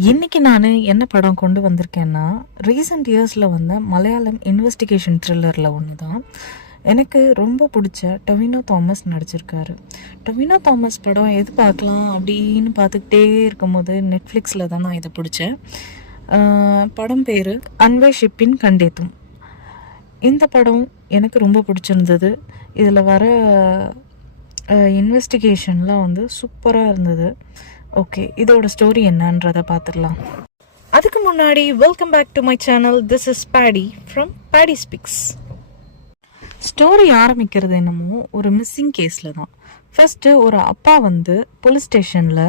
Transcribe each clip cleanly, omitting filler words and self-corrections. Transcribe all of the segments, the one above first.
இன்னைக்கு நான் என்ன படம் கொண்டு வந்திருக்கேன்னா, ரீசெண்ட் இயர்ஸில் வந்த மலையாளம் இன்வெஸ்டிகேஷன் த்ரில்லரில் ஒன்று தான். எனக்கு ரொம்ப பிடிச்ச டொவினோ தாமஸ் நடிச்சிருக்காரு. டொவினோ தாமஸ் படம் எது பார்க்கலாம் அப்படின்னு பார்த்துக்கிட்டே இருக்கும்போது நெட்ஃப்ளிக்ஸில் தான் நான் இதை பிடிச்சேன். படம் பேர் அன்வேஷிப்பின் கண்டேத்தும். இந்த படம் எனக்கு ரொம்ப பிடிச்சிருந்தது. இதில் வர இன்வெஸ்டிகேஷன்லாம் வந்து சூப்பராக இருந்தது. ஓகே, இதோட ஸ்டோரி என்னன்றதை பார்த்துடலாம். அதுக்கு முன்னாடி welcome back to my channel. This is Paddy from Paddy speaks. Story ஆரம்பிக்கிறது என்னமோ ஒரு மிஸ்ஸிங் கேஸில் தான். ஃபஸ்ட்டு ஒரு அப்பா வந்து போலீஸ் ஸ்டேஷனில்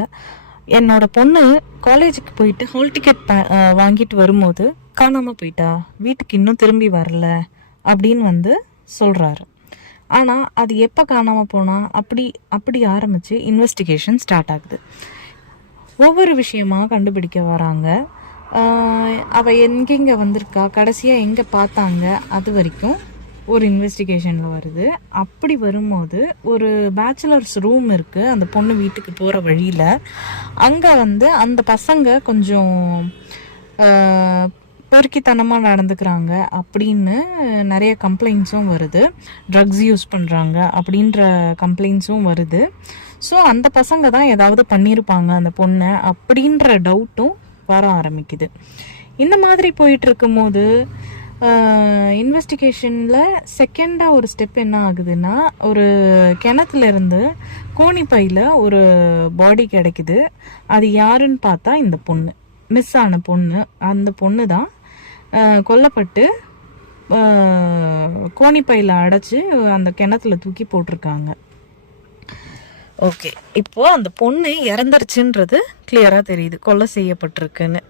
என்னோட பொண்ணு காலேஜுக்கு போயிட்டு ஹால் டிக்கெட் வாங்கிட்டு வரும்போது காணாமல் போயிட்டா, வீட்டுக்கு இன்னும் திரும்பி வரல அப்படின்னு வந்து சொல்கிறாரு. ஆனால் அது எப்போ காணாமல் போனால் அப்படி ஆரம்பித்து இன்வெஸ்டிகேஷன் ஸ்டார்ட் ஆகுது. ஒவ்வொரு விஷயமா கண்டுபிடிக்க வராங்க. அவள் எங்கெங்கே வந்திருக்கா, கடைசியாக எங்கே பார்த்தாங்க, அது வரைக்கும் ஒரு இன்வெஸ்டிகேஷனில் வருது. அப்படி வரும்போது ஒரு பேச்சுலர்ஸ் ரூம் இருக்குது அந்த பொண்ணு வீட்டுக்கு போகிற வழியில். அங்கே வந்து அந்த பசங்க கொஞ்சம் பொறுக்கித்தனமாக நடந்துக்கிறாங்க அப்படின்னு நிறைய கம்ப்ளைண்ட்ஸும் வருது. ட்ரக்ஸ் யூஸ் பண்ணுறாங்க அப்படின்ற கம்ப்ளைண்ட்ஸும் வருது. ஸோ அந்த பசங்க தான் ஏதாவது பண்ணியிருப்பாங்க அந்த பொண்ணை அப்படின்ற டவுட்டும் வர ஆரம்பிக்குது. இந்த மாதிரி போயிட்டு இருக்கும்போது இன்வெஸ்டிகேஷனில் செகண்டாக ஒரு ஸ்டெப் என்ன ஆகுதுன்னா, ஒரு கிணத்துல இருந்து கோணிப்பையில் ஒரு பாடி கிடைக்குது. அது யாருன்னு பார்த்தா இந்த பொண்ணு, மிஸ் ஆன பொண்ணு. அந்த பொண்ணு தான் கொல்லப்பட்டு கோணிப்பையில் அடைச்சி அந்த கிணத்துல தூக்கி போட்டிருக்காங்க. ஓகே, இப்போ அந்த பொண்ணு இறந்துருச்சுன்றது கிளியராக தெரியுது, கொலை செய்யப்பட்டிருக்குன்னு.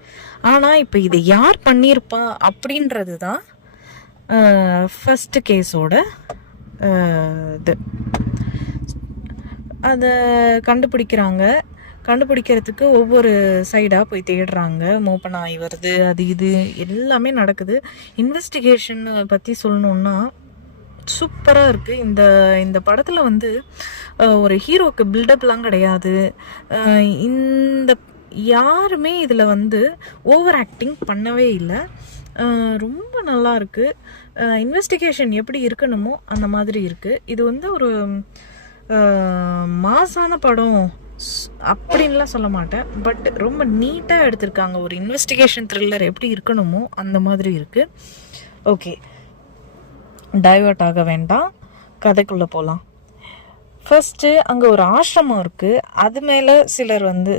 ஆனால் இப்போ இதை யார் பண்ணியிருப்பா அப்படின்றது தான் ஃபஸ்ட்டு கேஸோட இது. அதை கண்டுபிடிக்கிறதுக்கு ஒவ்வொரு சைடாக போய் தேடுறாங்க. ஓப்பன் ஆகி வருது, அது இது எல்லாமே நடக்குது. இன்வெஸ்டிகேஷன் பற்றி சொல்லணுன்னா சூப்பராக இருக்குது. இந்த படத்தில் வந்து ஒரு ஹீரோக்கு பில்டப்லாம் கிடையாது. இந்த யாருமே இதில் வந்து ஓவர் ஆக்டிங் பண்ணவே இல்லை. ரொம்ப நல்லா இருக்குது. இன்வெஸ்டிகேஷன் எப்படி இருக்கணுமோ அந்த மாதிரி இருக்குது. இது வந்து ஒரு மாசான படம் அப்படின்லாம் சொல்ல மாட்டேன், பட் ரொம்ப நீட்டாக எடுத்திருக்காங்க. ஒரு இன்வெஸ்டிகேஷன் த்ரில்லர் எப்படி இருக்கணுமோ அந்த மாதிரி இருக்குது. ஓகே, டைவர்ட் ஆக வேண்டாம், கதைக்குள்ளே போகலாம். ஃபஸ்ட்டு அங்கே ஒரு ஆசிரமம் இருக்குது. அது மேலே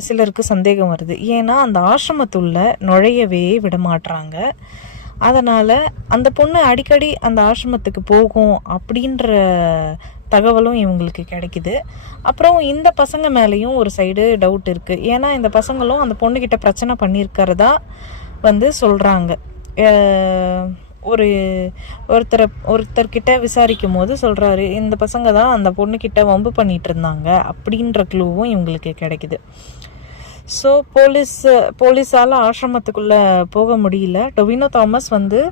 சிலருக்கு சந்தேகம் வருது. ஏன்னா அந்த ஆசிரமத்துள்ள நுழையவே விடமாட்டுறாங்க. அதனால் அந்த பொண்ணு அடிக்கடி அந்த ஆசிரமத்துக்கு போகும் அப்படின்ற தகவலும் இவங்களுக்கு கிடைக்குது. அப்புறம் இந்த பசங்க மேலேயும் ஒரு சைடு டவுட் இருக்குது. ஏன்னா இந்த பசங்களும் அந்த பொண்ணுக்கிட்ட பிரச்சனை பண்ணியிருக்கிறதா வந்து சொல்கிறாங்க. ஒருத்தர்கிட்ட விசாரிக்கும் போது சொல்கிறாரு, இந்த பசங்க தான் அந்த பொண்ணுக்கிட்ட வம்பு பண்ணிகிட்டு இருந்தாங்க அப்படின்ற க்ளூவும் இவங்களுக்கு கிடைக்குது. ஸோ போலீஸால் ஆசிரமத்துக்குள்ளே போக முடியல. டொவினோ தாமஸ் வந்து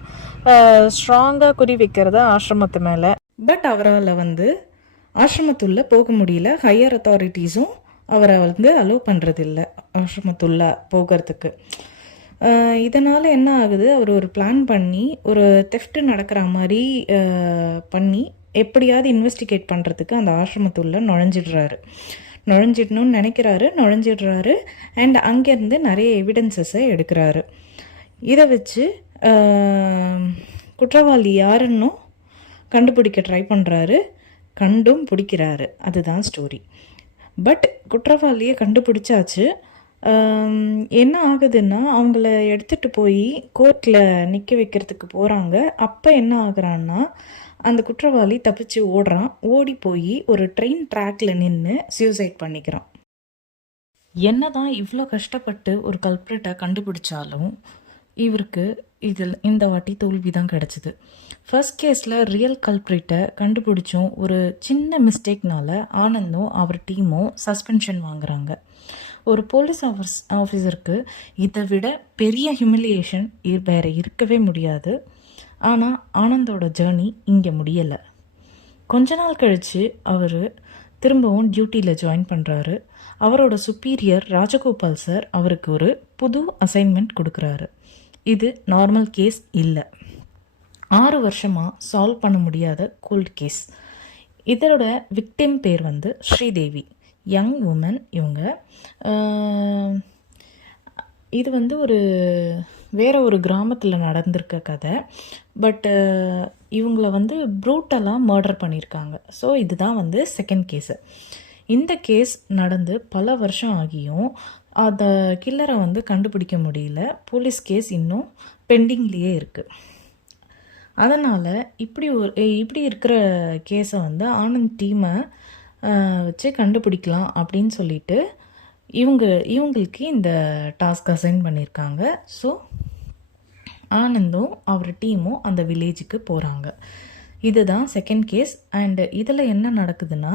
ஸ்ட்ராங்காக குறி வைக்கிறத ஆசிரமத்து மேலே. பட் அவரால் வந்து ஆசிரமத்துள்ளே போக முடியல. ஹையர் அத்தாரிட்டிஸும் அவரை வந்து அலோவ் பண்ணுறதில்ல ஆசிரமத்துள்ளே போகிறதுக்கு. இதனால் என்ன ஆகுது, அவர் ஒரு பிளான் பண்ணி ஒரு தெஃப்ட் நடக்கிற மாதிரி பண்ணி எப்படியாவது இன்வெஸ்டிகேட் பண்ணுறதுக்கு அந்த ஆசிரமத்துள்ள நுழைஞ்சிடணும்னு நினைக்கிறாரு. நுழைஞ்சிடுறாரு. அண்ட் அங்கேருந்து நிறைய எவிடன்சஸை எடுக்கிறாரு. இதை வச்சு குற்றவாளி யாருன்னும் கண்டுபிடிக்க ட்ரை பண்ணுறாரு. கண்டும் பிடிக்கிறாரு. அதுதான் ஸ்டோரி. பட் குற்றவாளியை கண்டுபிடிச்சாச்சு. என்ன ஆகுதுன்னா, அவங்கள எடுத்துகிட்டு போய் கோர்ட்டில் நிற்க வைக்கிறதுக்கு போகிறாங்க. அப்போ என்ன ஆகுறான்னா, அந்த குற்றவாளி தப்பிச்சு ஓடி போய் ஒரு ட்ரெயின் ட்ராக்ல நின்று சூசைட் பண்ணிக்கிறான். என்ன தான் இவ்வளோ கஷ்டப்பட்டு ஒரு கல்ப்ரிட்டை கண்டுபிடிச்சாலும் இவருக்கு இந்த வாட்டி தோல்வி தான் கிடச்சிது. ஃபர்ஸ்ட் கேஸில் ரியல் கல்ப்ரிட்டை கண்டுபிடிச்சும் ஒரு சின்ன மிஸ்டேக்னால ஆனந்தும் அவர் டீமும் சஸ்பென்ஷன் வாங்குறாங்க. ஒரு போலீஸ் ஆஃபீஸருக்கு இதை விட பெரிய ஹியூமிலியேஷன் வேறு இருக்கவே முடியாது. ஆனால் ஆனந்தோட ஜேர்னி இங்கே முடியலை. கொஞ்ச நாள் கழித்து அவர் திரும்பவும் டியூட்டியில் ஜாயின் பண்ணுறாரு. அவரோட சுப்பீரியர் ராஜகோபால் சார் அவருக்கு ஒரு புது அசைன்மெண்ட் கொடுக்குறாரு. இது நார்மல் கேஸ் இல்லை, 6 வருஷமாக சால்வ் பண்ண முடியாத கோல்ட் கேஸ். இதோட விக்டிம் பேர் வந்து ஸ்ரீதேவி, யங் உமன் இவங்க. இது வந்து வேற ஒரு கிராமத்தில் நடந்திருக்க கதை. பட் இவங்கள வந்து ப்ரூட்டலாக மர்டர் பண்ணியிருக்காங்க. ஸோ இதுதான் வந்து செகண்ட் கேஸு. இந்த கேஸ் நடந்து பல வருஷம் ஆகியும் அந்த கில்லரை வந்து கண்டுபிடிக்க முடியல. போலீஸ் கேஸ் இன்னும் பெண்டிங்லேயே இருக்குது. அதனால் இப்படி இருக்கிற கேஸை வந்து ஆனந்த் டீமை வச்சு கண்டுபிடிக்கலாம் அப்படின்னு சொல்லிட்டு இவங்களுக்கு இந்த டாஸ்க் அசைன் பண்ணியிருக்காங்க. ஸோ ஆனந்தும் அவர் டீமும் அந்த வில்லேஜுக்கு போகிறாங்க. இதுதான் செகண்ட் கேஸ். அண்டு இதில் என்ன நடக்குதுன்னா,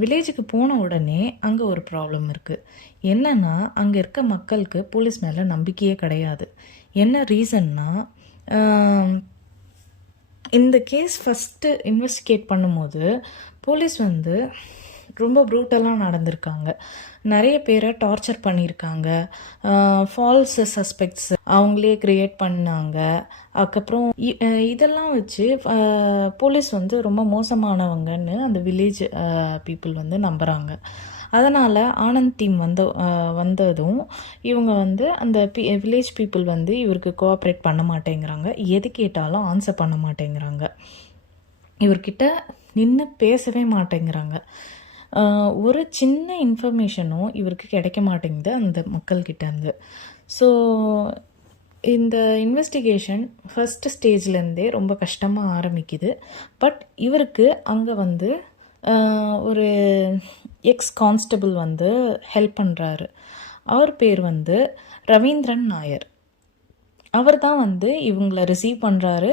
வில்லேஜுக்கு போன உடனே அங்கே ஒரு ப்ராப்ளம் இருக்குது. என்னென்னா, அங்கே இருக்க மக்களுக்கு போலீஸ் மேலே நம்பிக்கையே கிடையாது. என்ன ரீசன்னா, இந்த கேஸ் ஃபஸ்ட்டு இன்வெஸ்டிகேட் பண்ணும்போது போலீஸ் வந்து ரொம்ப ப்ரூட்டலாக நடந்திருக்காங்க. நிறைய பேரை டார்ச்சர் பண்ணியிருக்காங்க. ஃபால்ஸ் சஸ்பெக்ட்ஸ் அவங்களே க்ரியேட் பண்ணாங்க. அதுக்கப்புறம் இதெல்லாம் வச்சு போலீஸ் வந்து ரொம்ப மோசமானவங்கன்னு அந்த வில்லேஜ் பீப்புள் வந்து நம்புகிறாங்க. அதனால் ஆனந்த் டீம் வந்ததும் இவங்க வந்து அந்த வில்லேஜ் பீப்புள் வந்து இவருக்கு கோஆப்ரேட் பண்ண மாட்டேங்கிறாங்க. எது கேட்டாலும் ஆன்சர் பண்ண மாட்டேங்கிறாங்க. இவர்கிட்ட நின்று பேசவே மாட்டேங்கிறாங்க. ஒரு சின்ன இன்ஃபர்மேஷனும் இவருக்கு கிடைக்க மாட்டேங்குது அந்த மக்கள்கிட்டேருந்து. ஸோ இந்த இன்வெஸ்டிகேஷன் ஃபஸ்ட்டு ஸ்டேஜ்லேருந்தே ரொம்ப கஷ்டமாக ஆரம்பிக்குது. பட் இவருக்கு அங்கே வந்து ஒரு எக்ஸ் கான்ஸ்டபிள் வந்து ஹெல்ப் பண்ணுறாரு. அவர் பேர் வந்து ரவீந்திரன் நாயர். அவர் தான் வந்து இவங்கள ரிசீவ் பண்ணுறாரு.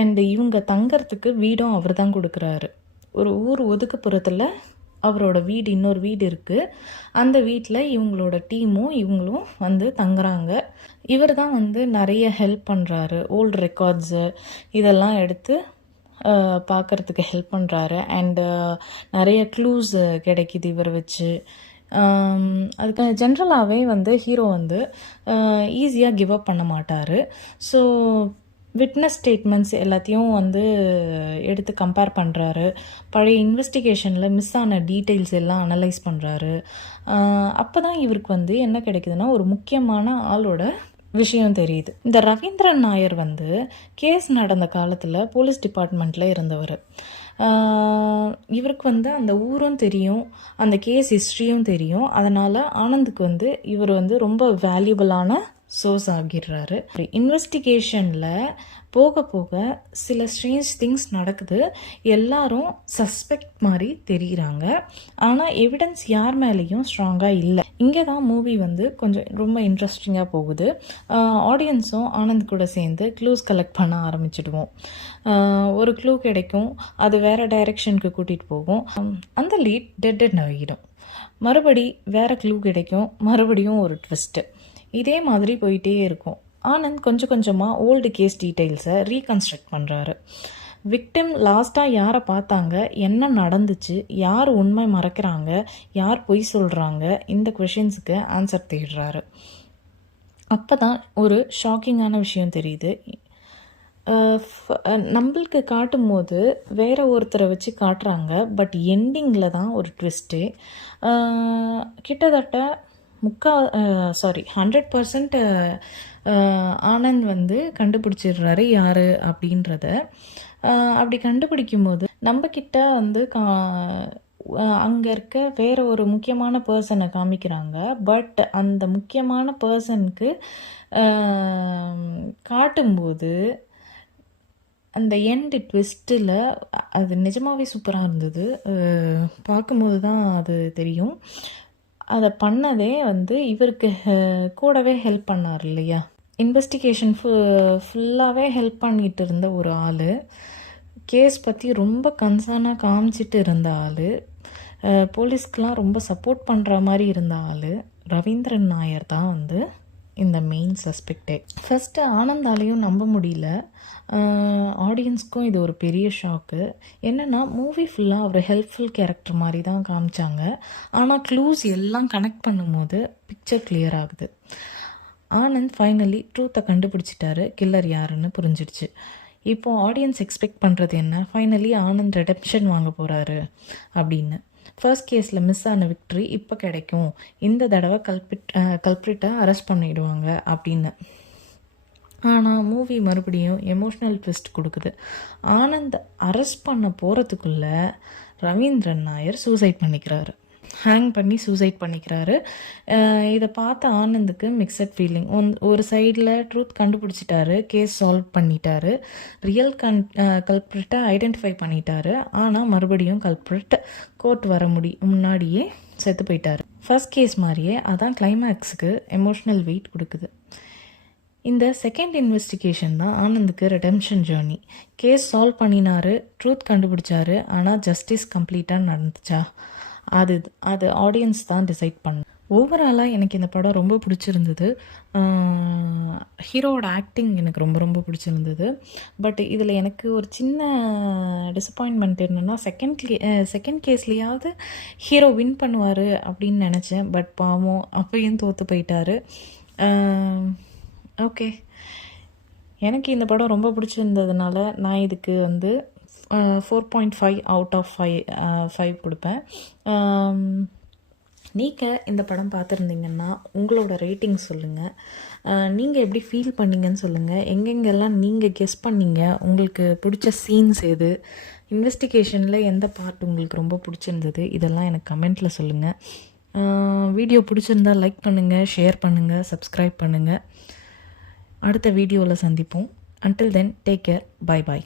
அண்டு இவங்க தங்கறதுக்கு வீடும் அவர் தான் கொடுக்குறாரு. ஒரு ஊர் ஒதுக்குப்புறத்தில் அவரோட இன்னொரு வீடு இருக்குது. அந்த வீட்டில் இவங்களோட டீமும் இவங்களும் வந்து தங்குறாங்க. இவர் தான் வந்து நிறைய ஹெல்ப் பண்ணுறாரு. ஓல்டு ரெக்கார்ட்ஸு இதெல்லாம் எடுத்து பார்க்குறதுக்கு ஹெல்ப் பண்ணுறாரு. அண்டு நிறைய க்ளூஸ் கிடைக்கிது இவரை வச்சு. அதுக்கு ஜென்ரலாகவே வந்து ஹீரோ வந்து ஈஸியாக கிவ் அப் பண்ண மாட்டார். ஸோ விட்னஸ் ஸ்டேட்மெண்ட்ஸ் எல்லாத்தையும் வந்து எடுத்து கம்பேர் பண்ணுறாரு. பழைய இன்வெஸ்டிகேஷனில் மிஸ் ஆன டீட்டெயில்ஸ் எல்லாம் அனலைஸ் பண்ணுறாரு. அப்போ தான் இவருக்கு வந்து என்ன கிடைக்குதுன்னா, ஒரு முக்கியமான ஆளோட விஷயம் தெரியுது. இந்த ரவீந்திரன் நாயர் வந்து கேஸ் நடந்த காலத்தில் போலீஸ் டிபார்ட்மெண்ட்டில் இருந்தவர். இவருக்கு வந்து அந்த ஊரும் தெரியும், அந்த கேஸ் ஹிஸ்ட்ரியும் தெரியும். அதனால் ஆனந்துக்கு வந்து இவர் வந்து ரொம்ப வேல்யூபிளான சோர்ஸ் ஆகிடுறாரு. இன்வெஸ்டிகேஷனில் போக போக சில ஸ்ட்ரேஞ்ச் திங்ஸ் நடக்குது. எல்லாரும் சஸ்பெக்ட் மாதிரி தெரியுறாங்க. ஆனால் எவிடன்ஸ் யார் மேலேயும் ஸ்ட்ராங்காக இல்லை. இங்கே தான் மூவி வந்து கொஞ்சம் ரொம்ப இன்ட்ரெஸ்டிங்காக போகுது. ஆடியன்ஸும் ஆனந்த் கூட சேர்ந்து க்ளூஸ் கலெக்ட் பண்ண ஆரம்பிச்சிடுவோம். ஒரு க்ளூ கிடைக்கும், அது வேறு டைரெக்ஷனுக்கு கூட்டிகிட்டு போகும். அந்த லீட் டெட் ஆகிடும். மறுபடி வேறு க்ளூ கிடைக்கும், மறுபடியும் ஒரு ட்விஸ்ட்டு. இதே மாதிரி போயிட்டே இருக்கும். ஆனந்த் கொஞ்சம் கொஞ்சமாக ஓல்டு கேஸ் டீட்டெயில்ஸை ரீகன்ஸ்ட்ரக்ட் பண்ணுறாரு. விக்டிம் லாஸ்ட்டாக யாரை பார்த்தாங்க, என்ன நடந்துச்சு, யார் உண்மை மறைக்கிறாங்க, யார் பொய் சொல்கிறாங்க, இந்த கொஷின்ஸுக்கு ஆன்சர் தேடுறாரு. அப்போ தான் ஒரு ஷாக்கிங்கான விஷயம் தெரியுது. நம்மளுக்கு காட்டும் போது வேற ஒருத்தரை வச்சு காட்டுறாங்க. பட் எண்டிங்கில் தான் ஒரு ட்விஸ்ட்டு. கிட்டத்தட்ட 100% ஆனந்த் வந்து கண்டுபிடிச்சிடுறாரு யார் அப்படின்றத. அப்படி கண்டுபிடிக்கும் போது நம்மக்கிட்ட வந்து அங்கே இருக்க வேற ஒரு முக்கியமான பர்சனை காமிக்கிறாங்க. பட் அந்த முக்கியமான பர்சனுக்கு காட்டும்போது அந்த எண்டு ட்விஸ்ட்டில் அது நிஜமாகவே சூப்பராக இருந்தது. பார்க்கும்போது தான் அது தெரியும். அதை பண்ணதே வந்து இவருக்கு கூடவே ஹெல்ப் பண்ணார் இல்லையா. இன்வெஸ்டிகேஷன் ஃபுல்லாகவே ஹெல்ப் பண்ணிகிட்டு இருந்த ஒரு ஆள், கேஸ் பற்றி ரொம்ப கன்சர்னாக காமிச்சிட்டு இருந்த ஆள், போலீஸ்க்கெலாம் ரொம்ப சப்போர்ட் பண்ணுற மாதிரி இருந்த ஆள் ரவீந்திரன் நாயர் தான் வந்து இந்த மெயின் சஸ்பெக்டே. ஃபஸ்ட்டு ஆனந்தாலையும் நம்ப முடியல, ஆடியன்ஸ்க்கும் இது ஒரு பெரிய ஷாக்கு. என்னென்னா மூவி ஃபுல்லாக ஒரு ஹெல்ப்ஃபுல் கேரக்டர் மாதிரி தான் காமிச்சாங்க. ஆனால் க்ளூஸ் எல்லாம் கனெக்ட் பண்ணும்போது பிக்சர் கிளியர் ஆகுது. ஆனந்த் ஃபைனலி ட்ரூத்தை கண்டுபிடிச்சிட்டாரு, கில்லர் யாருன்னு புரிஞ்சிடுச்சு. இப்போது ஆடியன்ஸ் எக்ஸ்பெக்ட் பண்ணுறது என்ன, ஃபைனலி ஆனந்த் ரெடெம்ஷன் வாங்க போகிறாரு அப்படின்னு. ஃபர்ஸ்ட் கேஸில் மிஸ் ஆன விக்ட்ரி இப்போ கிடைக்கும், இந்த தடவை கல்ப்ரிட்டை அரெஸ்ட் பண்ணிடுவாங்க அப்படின்னு. ஆனால் மூவி மறுபடியும் எமோஷ்னல் ட்விஸ்ட் கொடுக்குது. ஆனந்த் அரெஸ்ட் பண்ண போகிறதுக்குள்ளே ரவீந்திரன் நாயர் சூசைட் பண்ணிக்கிறாரு, ஹேங் பண்ணி சூசைட் பண்ணிக்கிறாரு. இதை பார்த்த ஆனந்துக்கு மிக்சட் ஃபீலிங். ஒரு சைடில் ட்ரூத் கண்டுபிடிச்சிட்டாரு, கேஸ் சால்வ் பண்ணிட்டாரு, ரியல் கல்ப்ரிட்டை ஐடென்டிஃபை பண்ணிட்டாரு. ஆனால் மறுபடியும் கல்ப்ரிட் கோர்ட் வர முன்னாடியே செத்து போயிட்டாரு. ஃபர்ஸ்ட் கேஸ் மாதிரியே அதான் கிளைமேக்ஸுக்கு எமோஷ்னல் வெயிட் கொடுக்குது. இந்த செகண்ட் இன்வெஸ்டிகேஷன் தான் ஆனந்துக்கு ரெடெம்ஷன் ஜேர்னி. கேஸ் சால்வ் பண்ணினாரு, ட்ரூத் கண்டுபிடிச்சாரு. ஆனால் ஜஸ்டிஸ் கம்ப்ளீட்டாக நடந்துச்சா, அது ஆடியன்ஸ் தான் டிசைட் பண்ண. ஓவராலாக எனக்கு இந்த படம் ரொம்ப பிடிச்சிருந்தது. ஹீரோவோட ஆக்டிங் எனக்கு ரொம்ப ரொம்ப பிடிச்சிருந்தது. பட் இதில் எனக்கு ஒரு சின்ன டிசப்பாயின்மெண்ட் என்னென்னா, செகண்ட் கேஸ்லேயாவது ஹீரோ வின் பண்ணுவார் அப்படின்னு நினச்சேன். பட் பாவம் அப்பையும் தோற்று போயிட்டார். ஓகே, எனக்கு இந்த படம் ரொம்ப பிடிச்சிருந்ததுனால நான் இதுக்கு 4.5 அவுட் ஆஃப் 5 கொடுப்பேன். நீங்கள் இந்த படம் பார்த்துருந்தீங்கன்னா உங்களோட ரேட்டிங் சொல்லுங்கள். நீங்கள் எப்படி ஃபீல் பண்ணீங்கன்னு சொல்லுங்கள். எங்கெங்கெல்லாம் நீங்கள் கெஸ் பண்ணீங்க, உங்களுக்கு பிடிச்ச சீன்ஸ் எது, இன்வெஸ்டிகேஷனில் எந்த பார்ட் உங்களுக்கு ரொம்ப பிடிச்சிருந்தது, இதெல்லாம் எனக்கு கமெண்ட்டில் சொல்லுங்கள். வீடியோ பிடிச்சிருந்தால் லைக் பண்ணுங்கள், ஷேர் பண்ணுங்கள், சப்ஸ்கிரைப் பண்ணுங்கள். அடுத்த வீடியோவில் சந்திப்போம். Until then, take care. Bye bye.